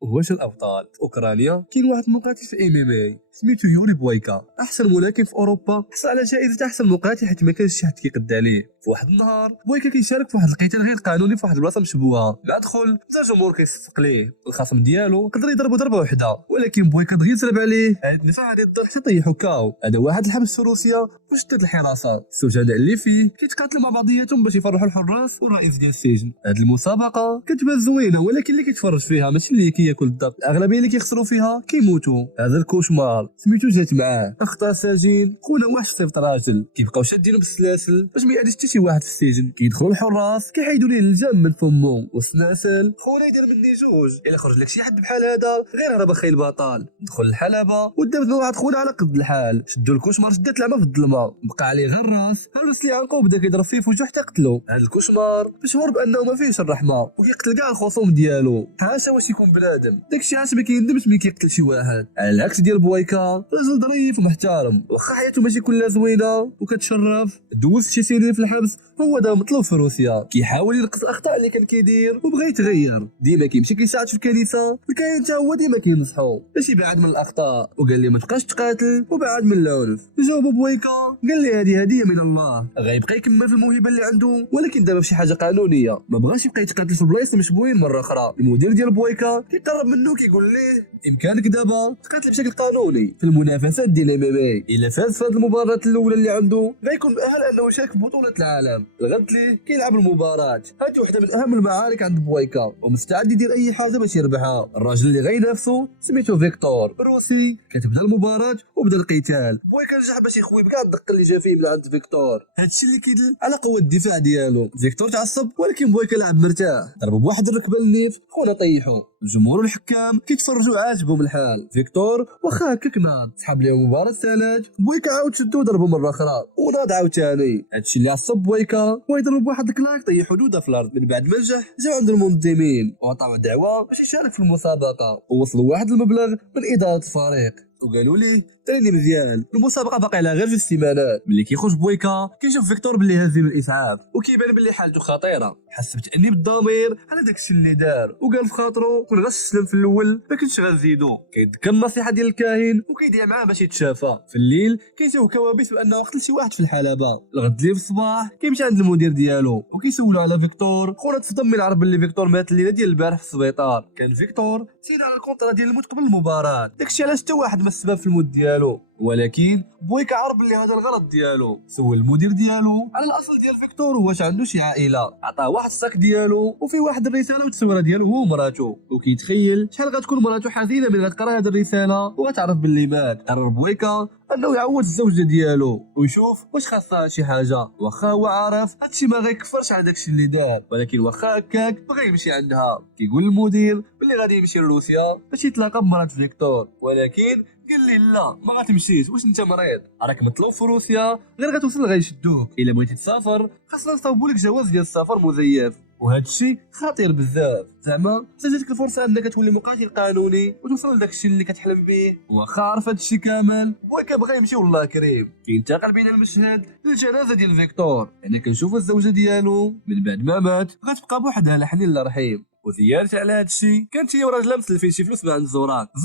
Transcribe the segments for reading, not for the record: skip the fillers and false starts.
واش الابطال في اوكرانيا؟ كاين واحد المقاتل في ام ام اي سميتو يوري بويكا، احسن ملاكم في اوروبا، حصل على جائزه احسن مقاتل حيت ما كانش شي حد كيقد عليه. في واحد النهار بويكا كيشارك في واحد القتال غير قانوني في واحد البلاصه مشبوهه، مع دخل بزاف الجمهور كيصفق ليه، الخصم ديالو قدر يضربو ضربه وحده، ولكن بويكا دغيا تسرب عليه عاد نفع هذه الضرب حتى طيحو كاو. هذا واحد الحبس في روسيا وشدت الحراسه، السجناء اللي فيه كيتقاتلوا مع بعضياتهم باش يفرحوا الحراس والرئيس ديال السجن. هذه المسابقه كتبان زوينه، ولكن اللي كيتفرج فيها ماشي اللي كياكل الضغط، الاغلبيه اللي كيخسروا فيها كيموتوا. هذا الكوشمار سميتو جات معاه، اخطا سجين خونا وحش صيفط راجل، كيبقاو شادينه بالسلاسل باش ما يعدش حتى شي واحد في السجن. كيدخلوا الحراس كيحيدوا ليه الجام من فمه والسلاسل. خونا يدير مني جوج، الا خرج لك شي حد بحال هذا غير هرب اخي البطل. دخل الحلبه ودابت واحد خونا على قد الحال، شدوا الكوشمار شدات العمى في الظلمه، بقى عليه غير الراس، هرس لي عنقه وبدا كيضرب فيه في وجهه حتى قتلو. هذا الكوشمار مشهور بانه ما فيهش الرحمه وكيقتل كاع الخصوم ديالو، حاشا واش يكون بنادم، داكشي علاش ما كيندمش ملي كيقتل شي واحد. على العكس ديال بويكا راجل ظريف ومحترم، واخا حياته ماشي كلها زوينه وكتشرف. دوز شي سنين في الحبس، هو دا مطلوب في روسيا، كيحاول ينقص الاخطاء اللي كان كيدير وبغى يتغير، ديما كيمشي كيساعد في الكنيسه، الكاهن حتى هو ديما كينصحو باش يبعد من الاخطاء، وقال لي ما تبقاش تقاتل وبعد من العنف. جاوب بويكا قال لي هذه هديه من الله، غيبقى يكمل في الموهبه اللي عنده، ولكن دابا بشي حاجه قانونيه، ما بغاش يبقى يتقاتل في بلايص مشبوهين مره اخرى. المدير ديال بويكا كيقرب منه كيقول ليه بامكانك دابا تقاتل بشكل قانوني في المنافسات ديال ام ام اي، الا فاز في هذه المباراه الاولى اللي عنده غيكون مؤهل انه يشارك في بطوله العالم. الغد ليه كيلعب المباراه، هذه وحده من اهم المعارك عند بويكا ومستعد يدير اي حاجه باش يربحها. الراجل اللي غينافسو سميتو فيكتور روسي. كتبدا المباراه وبدا القتال، بويكا نجح باش يخوي بكاع الدق اللي جا فيه من عند فيكتور، هادشي اللي كيدل على قوه الدفاع ديالو. فيكتور تعصب ولكن بويكا لعب مرتاح، ضربو بواحد الركبه للنيف خونا طيحو. الجمهور والحكام كيتفرجوا عاجبهم الحال. فيكتور واخا هكاك ناض سحب ليه مباراه ثلاث، بويكا عاود شدو ضربو مره اخرى وناض عاوتاني. هادشي اللي عصب بويكا ويضرب بواحد الكلاك طيحو دوده في الارض. من بعد ما نجح جاو عند المنظمين وعطاو دعوه باش يشارك في المسابقه، ووصلوا واحد المبلغ من اداره الفريق وقالوا ليه تريني مزيان، المسابقه باقي على غير 2 سيمانات. ملي كيخرج بويكا كيشوف فيكتور باللي هازين الاسعاف وكيبان باللي حالته خطيره، حس بتانيب الضمير على داكشي اللي دار وقال في خاطرو كون غنسلم في الاول ما كنتش غنزيدو. كيتذكر النصيحه ديال الكاهن وكيدير معاه باش يتشافى. في الليل كيجيو كوابيس بانه قتل شي واحد في الحلبه. الغد ليه في الصباح كيمشي عند المدير ديالو وكيسولو على فيكتور. خونا تصدم من العرب اللي فيكتور مات الليله ديال البارح في السبيطار. كان فيكتور سير على الكونطرا ديال الموت قبل المباراه، داكشي علاش حتى واحد ما السبب في الموت ديالو، ولكن بويكا عرف بلي هذا الغلط ديالو. سول المدير ديالو على الاصل ديال فيكتور واش عنده شي عائله، عطاه واحد الصاك ديالو وفي واحد الرساله والتصويره ديالو هو ومراته، وكيتخيل شحال غتكون مراته حزينه من غتقرا هذه الرساله وغتعرف باللي مات. قرر بويكا انه يعوض الزوجه ديالو ويشوف واش خاصها شي حاجه، واخا هو عارف هادشي ما غيكفرش على داكشي اللي دار، ولكن واخا هكاك بغى يمشي عندها. كيقول للمدير بلي غادي يمشي لروسيا باش يتلاقى بمرات فيكتور، ولكن قال لي لا ما غاتمشيش، واش انت مريض، راك مطلوب في روسيا، غير غتوصل غيشدوك، الا بغيتي تسافر خاصنا نصاوبوا لك جواز ديال السفر مزيف، وهذا الشيء خطير بزاف. زعما جاتك الفرصه انك تولي مقاتل قانوني وتوصل لذاك الشيء اللي كتحلم به. واخا عرف هذا الشيء كامل بويكا بغى يمشي والله كريم. كينتقل بين المشهد للجنازه ديال فيكتور، انا كنشوفوا الزوجه ديالو من بعد ما مات غتبقى بوحدها لا حنين الله رحيم. وزيادة على هذا الشيء كانت هي وراجلها مسلفين شي فلوس من عند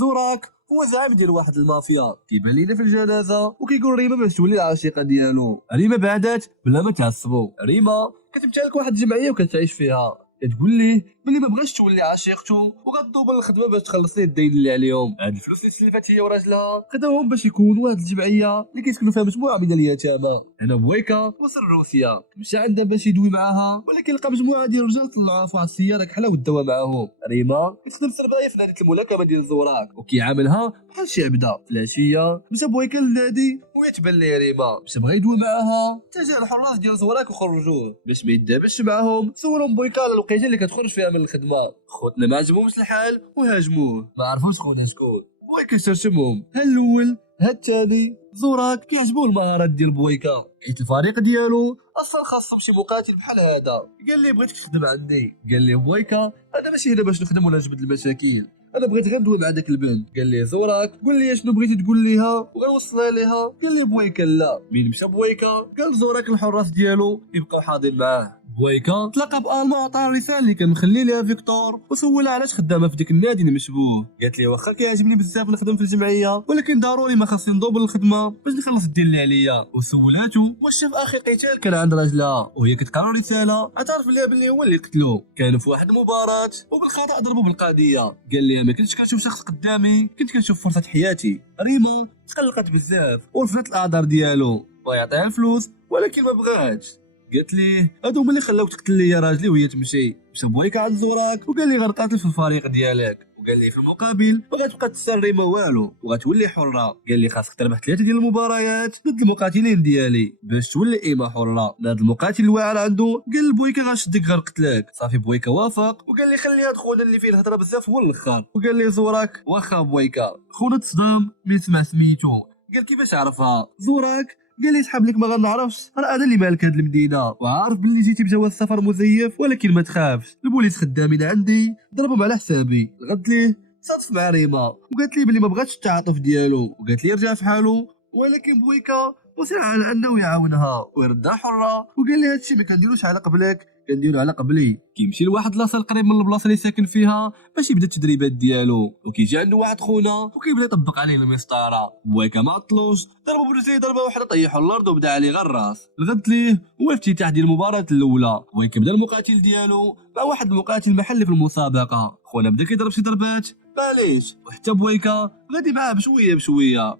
زوراك هو زعيم ديال واحد المافيا. كيبان لينا في الجنازه وكيقول ريما باش تولي العاشقه ديالو. ريما بعدات بلا ما تعصبوا، ريما كتمتلك واحد الجمعيه وكتعيش فيها، كتقول ليه بلي ما بغاش تولي عاشقته وغتدوبل الخدمه باش تخلص ليه الدين اللي عليهم. هاد الفلوس اللي تسلفات هي وراجلها خداوهم باش يكونوا واحد الجمعيه اللي كيسكنوا فيها مجموعه من اليتامى. هنا بويكا وصل لروسيا، مشى عندها باش يدوي معاها، ولكن لقى مجموعه ديال الرجال طلعوا في واحد السياره كحله ودوا معاهم. ريما كتخدم سربايه في نادي الملاكمه ديال زوراك وكيعاملها بحال شي عبده. في العشيه مشى بويكا للنادي ويتبان ليه ريما باش بغى يدوي معاها، حتى جا الحراس ديال زوراك وخرجوه باش ما يدابش معاهم. سولهم بويكا على الوقيته اللي كتخرج فيها من الخدمه، خوتنا ما عجبهمش الحال وهاجموه، ما عرفوش خونا شكون. بويكا شرشمهم، ها الاول ها الثاني. زوراك كيعجبوه المهارات ديال بويكا حيت الفريق ديالو اصلا خاصهم شي مقاتل بحال هذا. قال لي بغيتك تخدم عندي. قال لي بويكا انا ماشي هنا باش نخدم ولا نجبد المشاكل، انا بغيت غير ندوي مع داك البنت. قال لي زوراك قول لي شنو بغيتي تقول ليها وغنوصلها ليها. قال لي بويكا لا. مين مشى بويكا قال زوراك الحراس ديالو يبقاو حاضرين معاه. بويكا تلاقى بالما عطاها الرساله اللي كان مخلي ليها فيكتور وسولها علاش خدامه في ديك النادي المشبوه. قالت ليه واخا كيعجبني بزاف نخدم في الجمعيه ولكن ضروري ما خاصني ندوبل الخدمه باش نخلص الدين اللي عليا. وسولاتو واش شاف اخي قتال كان عند راجلها وهي كتقرا الرساله اعترف ليها باللي هو اللي قتلو. كانوا في واحد المباراه وبالخطا ضربوا بالقضيه. قال لي ما كنتش كنشوف شخص قدامي كنت كنشوف فرصه حياتي. ريما تقلقت بزاف ورفضت الاعذار ديالو ويعطيها الفلوس ولكن ما بغاتش. قالت ليه هادو هما اللي خلاوك تقتل لي راجلي وهي تمشي. مشى بويكا عند زوراك وقال لي غنقاتل في الفريق ديالك وقال لي في المقابل ما غتبقى تسال ريما والو وغتولي حره. قال لي خاصك تربح 3 ديال المباريات ضد المقاتلين ديالي باش تولي ايما حره. هذا المقاتل الواعر عنده قال لبويكا غنشدك غنقتلك. صافي بويكا وافق وقال لي خلي هاد خونا اللي فيه الهضره بزاف هو الاخر. وقال لي زوراك واخا بويكا. خونا تصدم ملي سمع سميتو قال كيفاش عرفها. زوراك قال لي صحاب لك ما غنعرفش راه انا اللي مالك هاد المدينه وعارف باللي جيتي بجواز سفر مزيف ولكن ما تخافش البوليس خدامين عندي ضربهم على حسابي. غد ليه صادف مع ريما وقالت لي بلي ما بغاتش التعاطف ديالو وقالت لي رجع في حاله ولكن بويكا وصل على انه يعاونها ويردها حره. وقال لي هادشي ما كنديروش على قبلك كنديرو على قبلي. كيمشي لواحد لاصه قريب من البلاصه اللي ساكن فيها باش يبدا التدريبات ديالو وكيجي عنده واحد خونا وكيبدا يطبق عليه المسطره. بويكا ما عطلوش ضربو برجليه ضربه واحده طيحو الارض وبدا عليه غير الراس. الغد ليه هو الافتتاح ديال المباراه الاولى. بويكا بدا المقاتل ديالو مع واحد المقاتل محلي في المسابقه. خونا بدا كيضرب شي ضربات معليش وحتى بويكا غادي معاه بشويه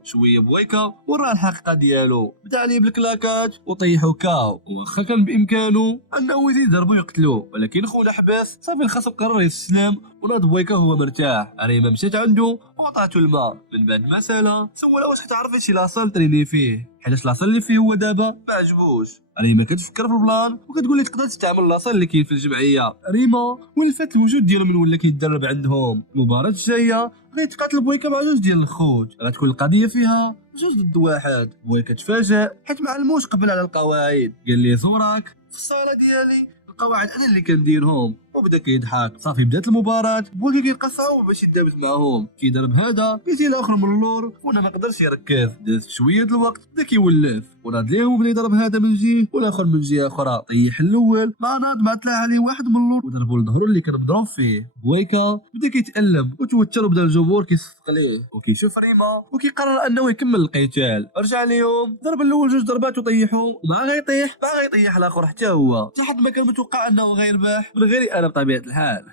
شويه بويكا وراه الحقيقه ديالو بدا عليه بالكلاكات وطيحو كاو. واخا كان بامكانه انه يزيد يضربو يقتلو ولكن خونا حبس. صافي الخصم قرر يستسلم وناض بويكا هو مرتاح. ريما مشات عنده وعطاتو الماء. من بعد ما سالا سولها واش كتعرفي شي لاصال تريني فيه حيت لاصال اللي فيه هو دابا ما عجبوش. ريما كتفكر في البلان وكتقول لي تقدر تستعمل لاصال اللي كاين في الجمعيه. ريما ولفات الوجود ديالو من ولا كيتدرب عندهم. المباراه الجايه غيتقاتل بويكا مع جوج ديال الخوت غتكون القضيه فيها 2 ضد 1. بويكا تفاجأ حيت ما علموش قبل على القواعد. قال لي زوراك في الصاله ديالي القواعد انا اللي كنديرهم وبدا كيضحك. صافي بدات المباراه بويكا كيلقى صعوبه باش يدابز معاهم كيضرب هذا كيجي الاخر من اللور وانا ما قدرش يركز. داز شويه د الوقت بدا كيولف وناض ليهم بدا يضرب هذا من جهه والاخر من جهه اخرى. طيح الاول مع ناض ما طلع عليه واحد من اللور وضربوا لظهره اللي كان مضروب فيه. بويكا بدا كيتالم وتوتر وبدا الجمهور كيصفق ليه وكيشوف ريما وكيقرر انه يكمل القتال. رجع ليهم ضرب الاول 2 ضربات وطيحوا وما غيطيح الاخر حتى هو حتى ما كان متوقع انه غيربح من غير انا بطبيعه الحال.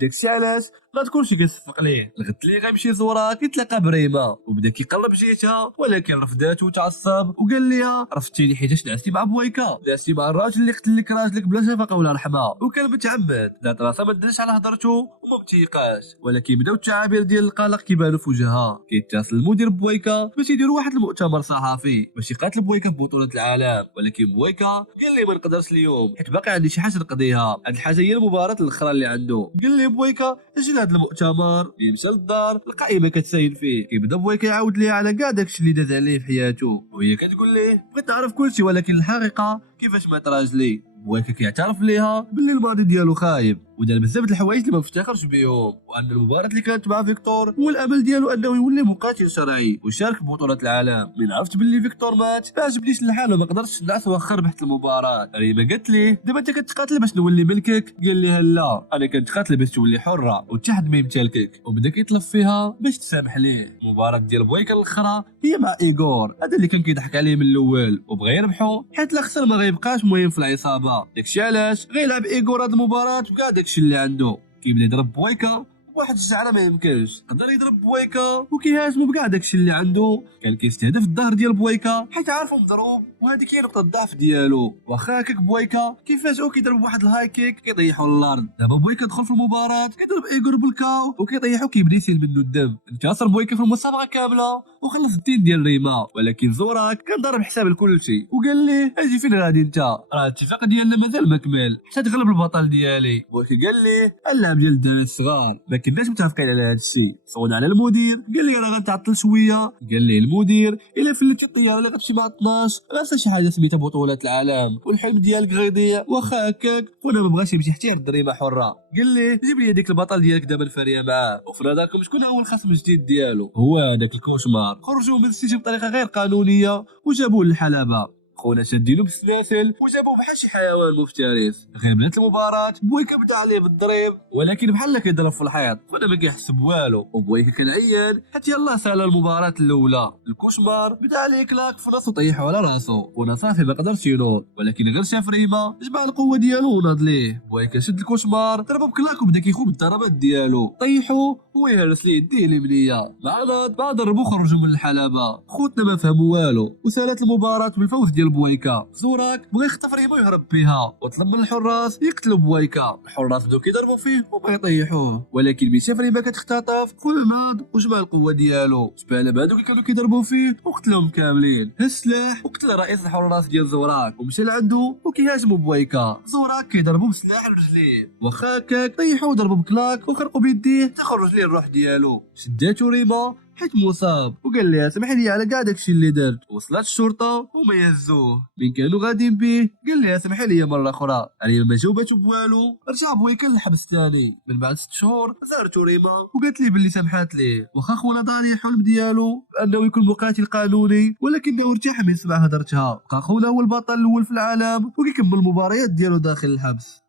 داكشي علاش غتكون شي كيصفق ليه. الغد اللي غيمشي زوراك يتلاقى بريما وبدا كيقلب جهتها ولكن رفضاتو وتعصب وقال ليها رفضتيني حيت دعستي مع بويكا دعستي مع الراجل اللي قتل لك راجلك بلا شفقه ولا رحمه وكان متعمد. دات راسها ما دارش على هضرته وما بتيقاش ولكن بداو التعابير ديال القلق كيبانوا في وجهها. كيتصل المدير بويكا باش يديروا واحد المؤتمر صحفي باش يقاتل بويكا في بطوله العالم ولكن بويكا قال لي ما نقدرش اليوم حيت باقي عندي شي حاجه نقضيها. هاد الحاجه هي المباراه الاخرى اللي عنده. قال لي بويكا اجي لهاد المؤتمر يمشى للدار لقى ايما كتسايل فيه. كيبدا بويكا يعاود ليها على كاع داكشي اللي داز عليه في حياته وهي كتقول ليه بغيت نعرف كلشي ولكن الحقيقه كيفاش مات راجلي. بويكا كيعترف ليها باللي الماضي ديالو خايب ودار بزاف د الحوايج اللي ما مفتخرش بهم وان المباراه اللي كانت مع فيكتور هو الامل ديالو انه يولي مقاتل شرعي ويشارك في بطوله العالم. من عرفت باللي فيكتور مات ما عجبنيش الحال وما قدرتش نعس واخا ربحت المباراه. ريما قالت ليه دابا انت كتقاتل باش نولي ملكك. قال لها لا انا كنتقاتل باش تولي حره وحتى حد ما يمتلكك وبدا كيطلب فيها باش تسامح ليه. المباراه ديال بويكا الاخرى هي مع ايغور هذا اللي كان كيضحك عليه من الاول وبغى يربحو حيت لا خسر ما غيبقاش مهم في العصابه. داكشي علاش غيلعب ايغور هاد المباراه بكاع داكشي اللي عنده. كيبدا يضرب بويكا واحد الشعره ما يمكنش قدر يضرب بويكا وكيهاجمو بكاع داكشي اللي عنده. كان كيستهدف الظهر ديال بويكا حيت عارفو مضروب وهذيك هي نقطه الضعف ديالو. واخا هكاك بويكا كيفاجئو كيضرب واحد الهاي كيك كيطيحو للارض. دابا بويكا دخل في المباراه كيضرب ايغور بالكاو وكيطيحو كيبدا يسيل منه الدم. انتصر بويكا في المسابقه كامله وخلص الدين ديال ريما ولكن زوراك كان ضارب حساب لكل شيء وقال ليه اجي فين غادي انت راه الاتفاق ديالنا مازال ما كمل حتى تغلب البطل ديالي. بويكا قال ليه اللعب ديال الدراري الصغار ما كناش متفقين على هذا الشيء. صون على المدير قال لي انا غنتعطل شويه. قال لي المدير الا فلتي الطياره اللي غتمشي مع 12 غنسى شي حاجه سميتها بطوله العالم والحلم ديالك غيضيع. واخا هكاك خونا ما بغاش يمشي حتى يرد ريما حره. قال لي جيب لي ديك البطل ديالك دابا الفريه معاه وفي نظركم شكون هو الخصم الجديد ديالو؟ هو هذاك الكوشمار. خرجوه من السجن بطريقه غير قانونيه وجابوه للحلبه. خونا شادينو بالسلاسل وجابوه بحال شي حيوان مفترس. غير بدات المباراة بويكا بدا عليه بالضريب ولكن بحال كيضرب في الحيط، خونا ما كيحس بوالو وبويكا كان عيان حتى يلاه سال المباراة الاولى. الكوشمار بدا عليه كلاك في راسو طيحو على راسو، خونا صافي ما قدرش ينوض ولكن غير شاف ريما جمع القوة ديالو وناض ليه. بويكا شد الكوشمار ضربو بكلاك وبدا كيخوب الضربات ديالو، طيحو ويهرس ليه يديه اليمنية. مع ناض بعد ضربو خرجوا من الحلبة. خوتنا ما فهموا والو وسالت المباراة بالفوز ديال بويكا. زوراك بغى يخطف ريما ويهرب بها وطلب من الحراس يقتلوا بويكا. الحراس بداو كيضربوا فيه وما يطيحوه ولكن ملي شاف ريما كتختطف خونا ناض وجمع القوة ديالو، جبالهم هادو اللي كانوا كيضربوا فيه وقتلهم كاملين. هز السلاح وقتل رئيس الحراس ديال زوراك ومشى لعندو وكيهاجموا بويكا. زوراك كيضربوا بسلاح لرجليه واخا هكاك طيحوا وضربوا بكلاك وخرقوا بيديه تخرج ليه الروح ديالو. شداتو ريما حيت مصاب وقال لها سمح لي على كاع داكشي اللي درت. وصلت الشرطه وما يهزوه من كانوا غاديين به، قال لها سمح لي مره اخرى. ريما ما جاوباتو بوالو، رجع بويكا للحبس ثاني. من بعد 6 شهور زارتو ريما وقالت ليه باللي سمحات ليه واخا خونا ضاني الحلم ديالو بانه يكون مقاتل قانوني ولكنه ارتاح من سمع هضرتها. بقى خونا هو البطل الاول في العالم وكيكمل المباريات ديالو داخل الحبس.